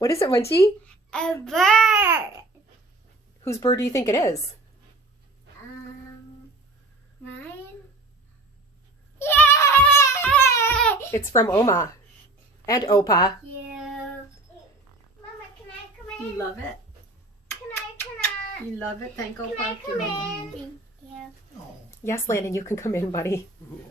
What is it, Munchie? A bird. Whose bird do you think it is? Mine. Yay! It's from Oma and Opa. Yeah. Mama, can I come in? You love it? Can I? You love it? Thank Can I Opa. come in? Yeah. Yes, Landon, you can come in, buddy. Ooh.